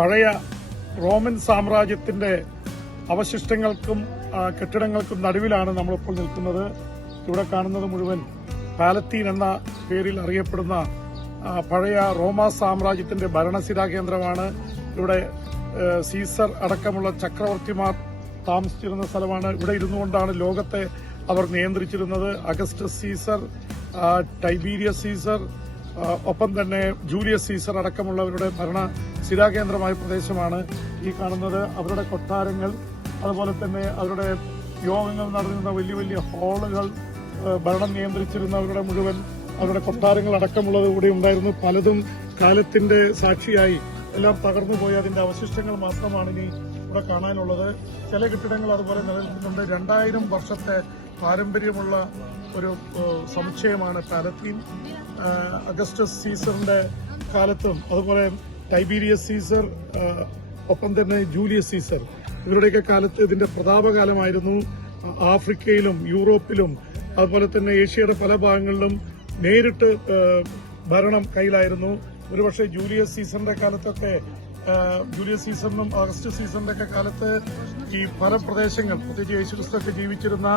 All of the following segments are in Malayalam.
പഴയ റോമൻ സാമ്രാജ്യത്തിന്റെ അവശിഷ്ടങ്ങൾക്കും കെട്ടിടങ്ങൾക്കും നടുവിലാണ് നമ്മളിപ്പോൾ നിൽക്കുന്നത്. ഇവിടെ കാണുന്നത് മുഴുവൻ പാലത്തീൻ എന്ന പേരിൽ അറിയപ്പെടുന്ന പഴയ റോമാ സാമ്രാജ്യത്തിന്റെ ഭരണസിരാ കേന്ദ്രമാണ്. ഇവിടെ സീസർ അടക്കമുള്ള ചക്രവർത്തിമാർ താമസിച്ചിരുന്ന സ്ഥലമാണ്. ഇവിടെ ഇരുന്നുകൊണ്ടാണ് ലോകത്തെ അവർ നിയന്ത്രിച്ചിരുന്നത്. അഗസ്റ്റസ് സീസർ, ടൈബീരിയസ് സീസർ, ഒപ്പം തന്നെ ജൂലിയസ് സീസർ അടക്കമുള്ളവരുടെ ഭരണ സ്ഥിരാകേന്ദ്രമായ പ്രദേശമാണ് ഈ കാണുന്നത്. അവരുടെ കൊട്ടാരങ്ങൾ, അതുപോലെ തന്നെ അവരുടെ യോഗങ്ങൾ നടന്നിരുന്ന വലിയ വലിയ ഹാളുകൾ, ഭരണം നിയന്ത്രിച്ചിരുന്നവരുടെ മുഴുവൻ അവരുടെ കൊട്ടാരങ്ങൾ അടക്കമുള്ളത് ഇവിടെ ഉണ്ടായിരുന്നു. പലതും കാലത്തിന്റെ സാക്ഷിയായി എല്ലാം തകർന്നുപോയി അതിന്റെ അവശിഷ്ടങ്ങൾ മാത്രമാണ് ഇനി ഇവിടെ കാണാനുള്ളത്. ചില കെട്ടിടങ്ങൾ അതുപോലെ നിലനിൽക്കുന്നുണ്ട്. 2000 വർഷത്തെ പാരമ്പര്യമുള്ള ഒരു സമുച്ചയമാണ് പാലത്തീൻ. അഗസ്റ്റസ് സീസറിന്റെ കാലത്തും അതുപോലെ ടൈബീരിയസ് സീസർ, ഒപ്പം തന്നെ ജൂലിയസ് സീസർ, ഇവരുടെയൊക്കെ കാലത്ത് ഇതിന്റെ പ്രതാപകാലമായിരുന്നു. ആഫ്രിക്കയിലും യൂറോപ്പിലും അതുപോലെ തന്നെ ഏഷ്യയുടെ പല ഭാഗങ്ങളിലും നേരിട്ട് ഭരണം കയ്യിലായിരുന്നു. ഒരുപക്ഷെ ജൂലിയസ് സീസറിന്റെ കാലത്തൊക്കെ, ജൂലിയസ് സീസറിനും അഗസ്റ്റ് സീസറിന്റെ ഒക്കെ കാലത്ത് ഈ പല പ്രദേശങ്ങൾ, പ്രത്യേകിച്ച് യേശുക്രിസ്തുവൊക്കെ ജീവിച്ചിരുന്ന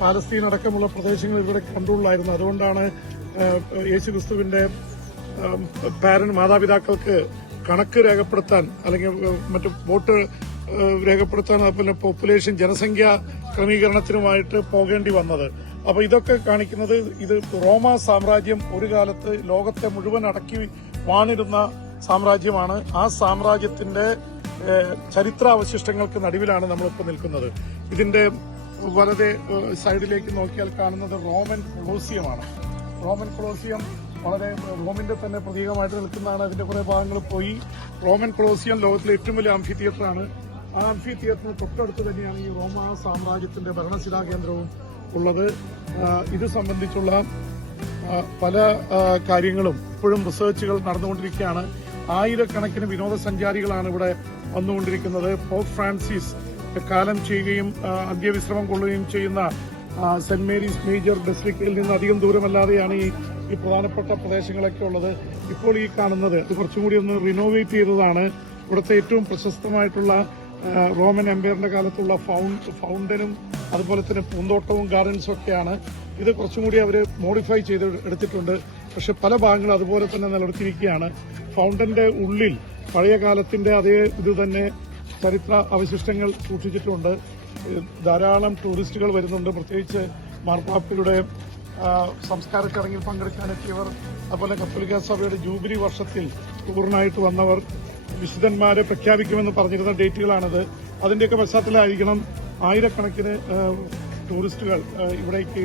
പാലസ്തീൻ അടക്കമുള്ള പ്രദേശങ്ങൾ ഇവിടെ കൺട്രോളിലായിരുന്നു. അതുകൊണ്ടാണ് യേശുക്രിസ്തുവിന്റെ മാതാപിതാക്കൾക്ക് കണക്ക് രേഖപ്പെടുത്താൻ അല്ലെങ്കിൽ മറ്റു വോട്ട് രേഖപ്പെടുത്താൻ, അതുപോലെ പോപ്പുലേഷൻ ജനസംഖ്യ ക്രമീകരണത്തിനുമായിട്ട് പോകേണ്ടി വന്നത്. അപ്പൊ ഇതൊക്കെ കാണിക്കുന്നത് ഇത് റോമാ സാമ്രാജ്യം ഒരു കാലത്ത് ലോകത്തെ മുഴുവൻ അടക്കി വാണിരുന്ന സാമ്രാജ്യമാണ്. ആ സാമ്രാജ്യത്തിന്റെ ചരിത്രാവശിഷ്ടങ്ങൾക്ക് നടുവിലാണ് നമ്മളിപ്പോൾ നിൽക്കുന്നത്. ഇതിന്റെ വളരെ സൈഡിലേക്ക് നോക്കിയാൽ കാണുന്നത് റോമൻ കൊളോസിയമാണ്. റോമൻ കൊളോസിയം വളരെ റോമിന്റെ തന്നെ പ്രതീകമായിട്ട് നിൽക്കുന്നതാണ്. അതിന്റെ കുറെ ഭാഗങ്ങൾ പോയി. റോമൻ കൊളോസിയം ലോകത്തിലെ ഏറ്റവും വലിയ ആംഫി തിയേറ്ററാണ്. ആ ആംഫി തിയേറ്ററിന് തൊട്ടടുത്ത് തന്നെയാണ് ഈ റോമാ സാമ്രാജ്യത്തിന്റെ ഭരണശിലാ കേന്ദ്രവും ഉള്ളത്. ഇത് സംബന്ധിച്ചുള്ള പല കാര്യങ്ങളും ഇപ്പോഴും റിസർച്ചുകൾ നടന്നുകൊണ്ടിരിക്കുകയാണ്. ആയിരക്കണക്കിന് വിനോദസഞ്ചാരികളാണ് ഇവിടെ വന്നുകൊണ്ടിരിക്കുന്നത്. പോപ്പ് ഫ്രാൻസിസ് കാലം ചെയ്യുകയും അന്ത്യവിശ്രമം കൊള്ളുകയും ചെയ്യുന്ന സെന്റ് മേരീസ് മേജർ ബസിലിക്കയിൽ നിന്ന് അധികം ദൂരമല്ലാതെയാണ് ഈ പ്രധാനപ്പെട്ട പ്രദേശങ്ങളൊക്കെ ഉള്ളത്. ഇപ്പോൾ ഈ കാണുന്നത് ഇത് കുറച്ചും കൂടി ഒന്ന് റിനോവേറ്റ് ചെയ്തതാണ്. ഇവിടുത്തെ ഏറ്റവും പ്രശസ്തമായിട്ടുള്ള റോമൻ എംപയറിന്റെ കാലത്തുള്ള ഫൗണ്ടനും അതുപോലെ തന്നെ പൂന്തോട്ടവും ഗാർഡൻസും ഒക്കെയാണ്. ഇത് കുറച്ചും കൂടി അവർ മോഡിഫൈ ചെയ്ത് എടുത്തിട്ടുണ്ട്. പക്ഷെ പല ഭാഗങ്ങളും അതുപോലെ തന്നെ നിലനിർത്തിയിരിക്കുകയാണ്. ഫൗണ്ടന്റെ ഉള്ളിൽ പഴയ കാലത്തിന്റെ അതേ ഇത് തന്നെ ചരിത്ര അവശിഷ്ടങ്ങൾ സൂക്ഷിച്ചിട്ടുണ്ട്. ധാരാളം ടൂറിസ്റ്റുകൾ വരുന്നുണ്ട്. പ്രത്യേകിച്ച് മാർപ്പാപ്പയുടെ സംസ്കാര ചടങ്ങിൽ പങ്കെടുക്കാനെത്തിയവർ, അതുപോലെ കത്തോലിക്ക സഭയുടെ ജൂബിലി വർഷത്തിൽ ടൂറിനായിട്ട് വന്നവർ, വിശുദ്ധന്മാരെ പ്രഖ്യാപിക്കുമെന്ന് പറഞ്ഞിരുന്ന ഡേറ്റുകളാണിത്. അതിന്റെയൊക്കെ പശ്ചാത്തലമായിരിക്കണം ആയിരക്കണക്കിന് ടൂറിസ്റ്റുകൾ ഇവിടേക്ക്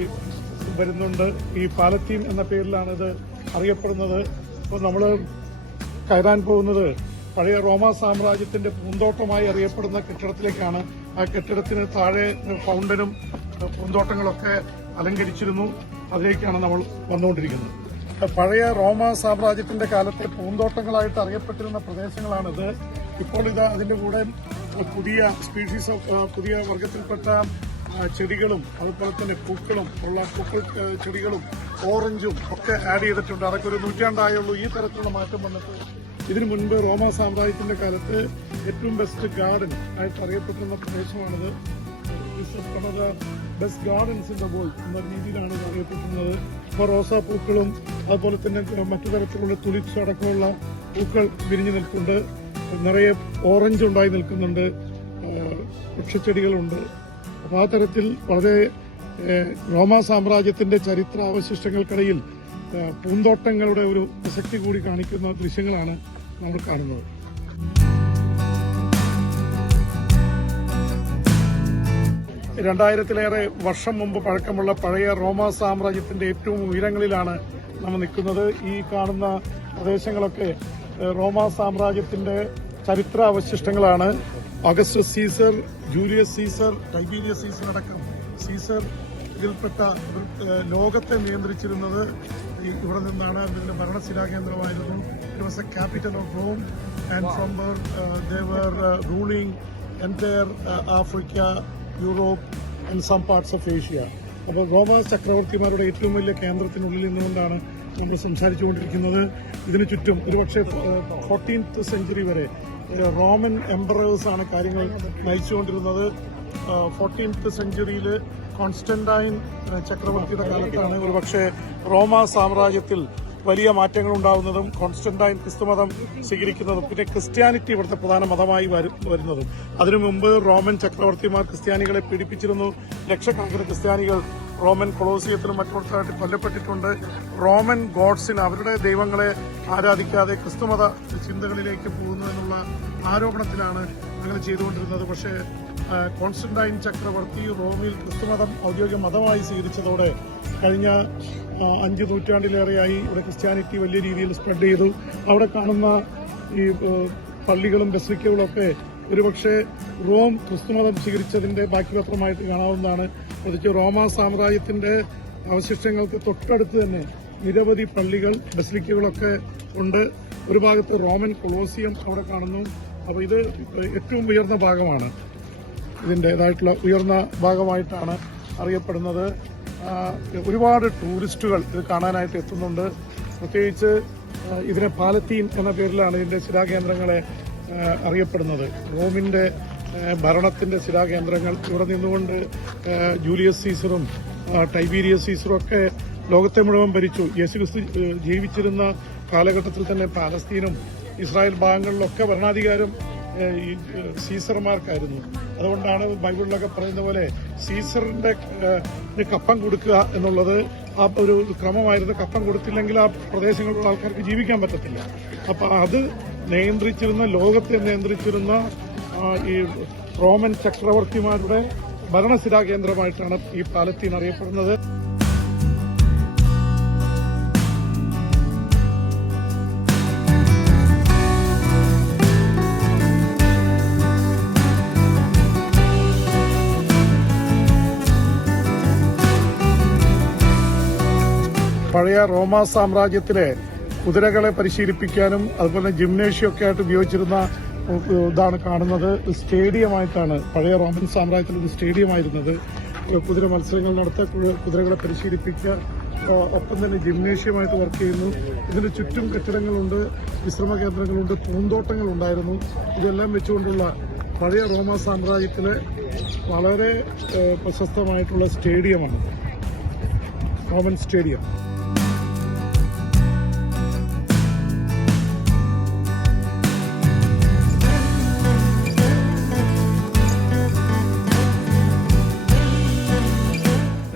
വരുന്നുണ്ട്. ഈ പാലത്തീൻ എന്ന പേരിലാണ് ഇത് അറിയപ്പെടുന്നത്. അപ്പോൾ നമ്മൾ കയറാൻ പോകുന്നത് പഴയ റോമാ സാമ്രാജ്യത്തിന്റെ പൂന്തോട്ടമായി അറിയപ്പെടുന്ന കെട്ടിടത്തിലേക്കാണ്. ആ കെട്ടിടത്തിന് താഴെ ഫൗണ്ടനും പൂന്തോട്ടങ്ങളൊക്കെ അലങ്കരിച്ചിരുന്നു. അതിലേക്കാണ് നമ്മൾ വന്നുകൊണ്ടിരിക്കുന്നത്. പഴയ റോമാ സാമ്രാജ്യത്തിന്റെ കാലത്തെ പൂന്തോട്ടങ്ങളായിട്ട് അറിയപ്പെട്ടിരുന്ന പ്രദേശങ്ങളാണിത്. ഇപ്പോൾ ഇത് അതിന്റെ കൂടെ പുതിയ സ്പീഷീസ് പുതിയ വർഗത്തിൽപ്പെട്ട ചെടികളും അതുപോലെ തന്നെ പൂക്കളും ഉള്ള പൂക്കൾ ചെടികളും ഓറഞ്ചും ഒക്കെ ആഡ് ചെയ്തിട്ടുണ്ട്. അതൊക്കെ ഒരു നൂറ്റാണ്ടായുള്ളൂ ഈ തരത്തിലുള്ള മാറ്റം വന്നിട്ട്. ഇതിനു മുൻപ് റോമാ സാമ്രാജ്യത്തിന്റെ കാലത്ത് ഏറ്റവും ബെസ്റ്റ് ഗാർഡൻ ആയിട്ട് അറിയപ്പെട്ടിരുന്ന പ്രദേശമാണിത്. Best gardens in the world എന്ന രീതിയിലാണ് ഇത് അറിയപ്പെട്ടിരുന്നത്. ഇപ്പോൾ റോസാപ്പൂക്കളും അതുപോലെ തന്നെ മറ്റു തരത്തിലുള്ള തുലിപ്സ് അടക്കമുള്ള പൂക്കൾ വിരിഞ്ഞു നിൽക്കുന്നുണ്ട്. നിറയെ ഓറഞ്ച് ഉണ്ടായി നിൽക്കുന്നുണ്ട്. വൃക്ഷച്ചെടികളുണ്ട്. അപ്പോൾ ആ തരത്തിൽ വളരെ റോമാ സാമ്രാജ്യത്തിന്റെ ചരിത്രാവശിഷ്ടങ്ങൾക്കിടയിൽ പൂന്തോട്ടങ്ങളുടെ ഒരു പ്രസക്തി കൂടി കാണിക്കുന്ന ദൃശ്യങ്ങളാണ് നമ്മൾ കാണുന്നത്. രണ്ടായിരത്തിലേറെ വർഷം മുമ്പ് പഴക്കമുള്ള പഴയ റോമാ സാമ്രാജ്യത്തിന്റെ ഏറ്റവും ഉയരങ്ങളിലാണ് നമ്മൾ നിൽക്കുന്നത്. ഈ കാണുന്ന പ്രദേശങ്ങളൊക്കെ റോമാ സാമ്രാജ്യത്തിന്റെ ചരിത്രാവശിഷ്ടങ്ങളാണ്. Augustus Caesar, Julius Caesar, Tiberius Caesar അടക്കം സീസർ ഇതിൽപ്പെട്ട ലോകത്തെ നിയന്ത്രിച്ചിരുന്നത് ഇവിടെ നിന്നാണ്. ഇതിന്റെ ഭരണശിലാ കേന്ദ്രമായിരുന്നു. It was a capital of Rome and from they were ruling entire Africa, Europe and some parts of Asia. അപ്പോൾ റോമാ ചക്രവർത്തിമാരുടെ ഏറ്റവും വലിയ കേന്ദ്രത്തിനുള്ളിൽ നിന്നുകൊണ്ടാണ് നമ്മൾ സംസാരിച്ചുകൊണ്ടിരിക്കുന്നത്. ഇതിനു ചുറ്റും ഒരുപക്ഷെ 14th സെഞ്ചുറി വരെ റോമൻ എംപറേഴ്സ് ആണ് കാര്യങ്ങൾ നയിച്ചുകൊണ്ടിരുന്നത്. 14th സെഞ്ചുറിയിൽ കോൺസ്റ്റന്റൈൻ ചക്രവർത്തിയുടെ കാലത്താണ് ഒരുപക്ഷെ റോമ സാമ്രാജ്യത്തിൽ വലിയ മാറ്റങ്ങൾ ഉണ്ടാവുന്നതും കോൺസ്റ്റന്റൈൻ ക്രിസ്തുമതം സ്വീകരിക്കുന്നതും പിന്നെ ക്രിസ്ത്യാനിറ്റി ഇവിടുത്തെ പ്രധാന മതമായി വരുന്നതും. അതിനു മുമ്പ് റോമൻ ചക്രവർത്തിമാർ ക്രിസ്ത്യാനികളെ പീഡിപ്പിച്ചിരുന്നു. ലക്ഷക്കണക്കിന് ക്രിസ്ത്യാനികൾ റോമൻ കൊളോസിയത്തിലും മറ്റുള്ളവരായിട്ട് കൊല്ലപ്പെട്ടിട്ടുണ്ട്. റോമൻ ഗോഡ്സിന് അവരുടെ ദൈവങ്ങളെ ആരാധിക്കാതെ ക്രിസ്തുമത ചിന്തകളിലേക്ക് പോകുന്നു എന്നുള്ള ആരോപണത്തിലാണ് അങ്ങനെ ചെയ്തുകൊണ്ടിരുന്നത്. പക്ഷേ കോൺസ്റ്റന്റൈൻ ചക്രവർത്തി റോമിൽ ക്രിസ്തുമതം ഔദ്യോഗിക മതമായി സ്വീകരിച്ചതോടെ കഴിഞ്ഞ 5 നൂറ്റാണ്ടിലേറെയായി ഇവിടെ ക്രിസ്ത്യാനിറ്റി വലിയ രീതിയിൽ സ്പ്രെഡ് ചെയ്തു. അവിടെ കാണുന്ന ഈ പള്ളികളും ബസിലിക്കകളും ഒക്കെ ഒരുപക്ഷെ റോം ക്രിസ്തുമതം സ്വീകരിച്ചതിന്റെ ബാക്കിപത്രമായിട്ട് കാണാവുന്നതാണ്. പ്രത്യേകിച്ച് റോമാ സാമ്രാജ്യത്തിന്റെ അവശിഷ്ടങ്ങൾക്ക് തൊട്ടടുത്ത് തന്നെ നിരവധി പള്ളികൾ ബസിലിക്കകളൊക്കെ ഉണ്ട്. ഒരു ഭാഗത്ത് റോമൻ കൊളോസിയം അവിടെ കാണുന്നു. അപ്പോൾ ഇത് ഏറ്റവും ഉയർന്ന ഭാഗമാണ്, ഇതിൻ്റെതായിട്ടുള്ള ഉയർന്ന ഭാഗമായിട്ടാണ് അറിയപ്പെടുന്നത്. ഒരുപാട് ടൂറിസ്റ്റുകൾ ഇത് കാണാനായിട്ട് എത്തുന്നുണ്ട്. പ്രത്യേകിച്ച് ഇതിനെ പാലത്തീൻ എന്ന പേരിലാണ് ഇതിന്റെ ശിലാകേന്ദ്രങ്ങളെ അറിയപ്പെടുന്നത്. റോമിന്റെ ഭരണത്തിന്റെ ശിലാകേന്ദ്രങ്ങൾ ഇവിടെ നിന്നുകൊണ്ട് ജൂലിയസ് സീസറും ടൈബീരിയസ് സീസറും ഒക്കെ ലോകത്തെ മുഴുവൻ ഭരിച്ചു. യേശുക്രിസ്തു ജീവിച്ചിരുന്ന കാലഘട്ടത്തിൽ തന്നെ പാലസ്തീനും ഇസ്രായേൽ ഭാഗങ്ങളിലൊക്കെ ഭരണാധികാരം ഈ സീസർമാർക്കായിരുന്നു. അതുകൊണ്ടാണ് ബൈബിളിലൊക്കെ പറയുന്ന പോലെ സീസറിന്റെ കപ്പം കൊടുക്കുക എന്നുള്ളത് ആ ഒരു ക്രമമായിരുന്നു. കപ്പം കൊടുത്തില്ലെങ്കിൽ ആ പ്രദേശങ്ങളിലുള്ള ആൾക്കാർക്ക് ജീവിക്കാൻ പറ്റത്തില്ല. അപ്പൊ അത് നിയന്ത്രിച്ചിരുന്ന, ലോകത്തെ നിയന്ത്രിച്ചിരുന്ന ഈ റോമൻ ചക്രവർത്തിമാരുടെ ഭരണസിരാ കേന്ദ്രമായിട്ടാണ് ഈ പാലസ്തീൻ അറിയപ്പെടുന്നത്. പഴയ റോമാ സാമ്രാജ്യത്തിലെ കുതിരകളെ പരിശീലിപ്പിക്കാനും അതുപോലെ ജിംനേഷ്യം ഒക്കെ ആയിട്ട് ഉപയോഗിച്ചിരുന്ന ഇതാണ് കാണുന്നത്. സ്റ്റേഡിയമായിട്ടാണ് പഴയ റോമൻ സാമ്രാജ്യത്തിൽ ഒരു സ്റ്റേഡിയമായിരുന്നത്. കുതിര മത്സരങ്ങൾ നടത്തുക, കുതിരകളെ പരിശീലിപ്പിക്കുക, ഒപ്പം തന്നെ ജിംനേഷ്യമായിട്ട് വർക്ക് ചെയ്യുന്നു. ഇതിന് ചുറ്റും കെട്ടിടങ്ങളുണ്ട്, വിശ്രമ കേന്ദ്രങ്ങളുണ്ട്, പൂന്തോട്ടങ്ങളുണ്ടായിരുന്നു. ഇതെല്ലാം വെച്ചുകൊണ്ടുള്ള പഴയ റോമാ സാമ്രാജ്യത്തിലെ വളരെ പ്രശസ്തമായിട്ടുള്ള സ്റ്റേഡിയമാണ് റോമൻ സ്റ്റേഡിയം.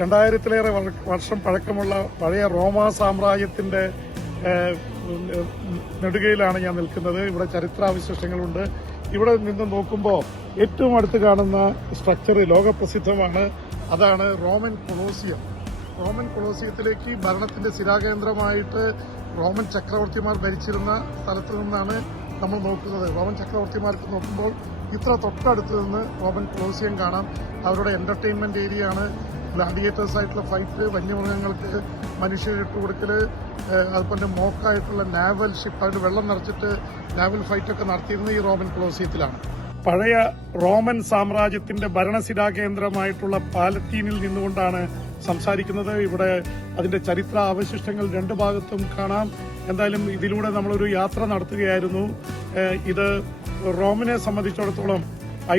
രണ്ടായിരത്തിലേറെ വർഷം പഴക്കമുള്ള പഴയ റോമാ സാമ്രാജ്യത്തിന്റെ നെടുകയിലാണ് ഞാൻ നിൽക്കുന്നത്. ഇവിടെ ചരിത്രാവശിഷ്ടങ്ങളുണ്ട്. ഇവിടെ നിന്ന് നോക്കുമ്പോൾ ഏറ്റവും അടുത്ത് കാണുന്ന സ്ട്രക്ചർ ലോകപ്രസിദ്ധമാണ്. അതാണ് റോമൻ കൊളോസിയം. റോമൻ കൊളോസിയത്തിലേക്ക് ഭരണത്തിന്റെ സ്ഥിരാകേന്ദ്രമായിട്ട് റോമൻ ചക്രവർത്തിമാർ ഭരിച്ചിരുന്ന സ്ഥലത്ത് നിന്നാണ് നമ്മൾ നോക്കുന്നത്. റോമൻ ചക്രവർത്തിമാർക്ക് നോക്കുമ്പോൾ ഇത്ര തൊട്ടടുത്ത് നിന്ന് റോമൻ കൊളോസിയം കാണാം. അവരുടെ എന്റർടൈൻമെന്റ് ഏരിയ ആണ്. ഗ്ലാഡിയേറ്റേഴ്സ് ആയിട്ടുള്ള ഫൈറ്റ്, വന്യമൃഗങ്ങൾക്ക് മനുഷ്യർ ഇട്ടുകൊടുക്കല്, അതുപോലെ മോക്കായിട്ടുള്ള നാവൽ ഷിപ്പായിട്ട് വെള്ളം നിറച്ചിട്ട് നാവൽ ഫൈറ്റൊക്കെ നടത്തിയിരുന്ന ഈ റോമൻ കൊളോസിയത്തിലാണ്. പഴയ റോമൻ സാമ്രാജ്യത്തിന്റെ ഭരണസിരാകേന്ദ്രമായിട്ടുള്ള പാലത്തീനിൽ നിന്നുകൊണ്ടാണ് സംസാരിക്കുന്നത്. ഇവിടെ അതിന്റെ ചരിത്ര അവശിഷ്ടങ്ങൾ രണ്ട് ഭാഗത്തും കാണാം. എന്തായാലും ഇതിലൂടെ നമ്മളൊരു യാത്ര നടത്തുകയായിരുന്നു. ഇത് റോമിനെ സംബന്ധിച്ചിടത്തോളം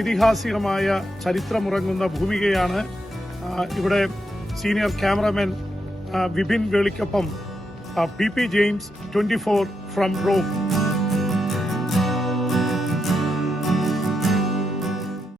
ഐതിഹാസികമായ ചരിത്രമുറങ്ങുന്ന ഭൂമികയാണ്. ഇവിടെ സീനിയർ ക്യാമറാമാൻ വിപിൻ വേളിക്കൊപ്പം പി ജെയിംസ്, 24 ഫ്രം റോം.